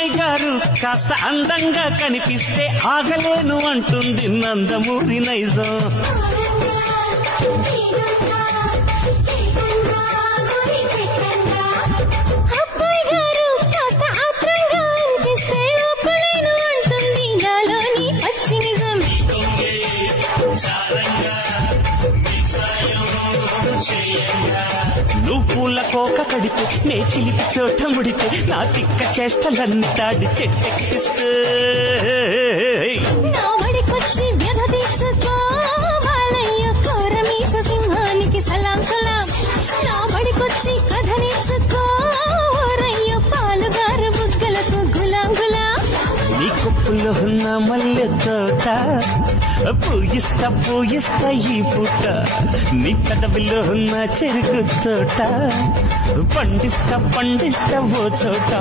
అమ్మాయి గారు కాస్త అందంగా కనిపిస్తే ఆగలేను అంటుంది నందమూరి నైజం. అబ్బాయి గారు కాస్త ఆత్రంగా అనిపిస్తే ఒప్పులేను అంటుంది నాలోని పచ్చి నిజం. నువ్వు పూల కోక కడితే నే చిలిపి చోట ముడితే నా తిక్క చేష్టలంతాడి చెట్టెక్కిస్తే నా వడికొచ్చి వ్యధ తీసుకో బాలయ్య కోరమీస సింహానికి సలాం సలాం. నా వడికొచ్చి కథ నేర్చుకో ఓరయ్య పాలుగారు బుగ్గలకు గులాం గులాం. నీ కొప్పులో ఉన్న మల్లె తోట పూయిస్తా పూయిస్తా ఈ పూట, నీ పెదవిలో ఉన్న చెరుకు తోట పండిస్తా పండిస్తా ఓ చోట.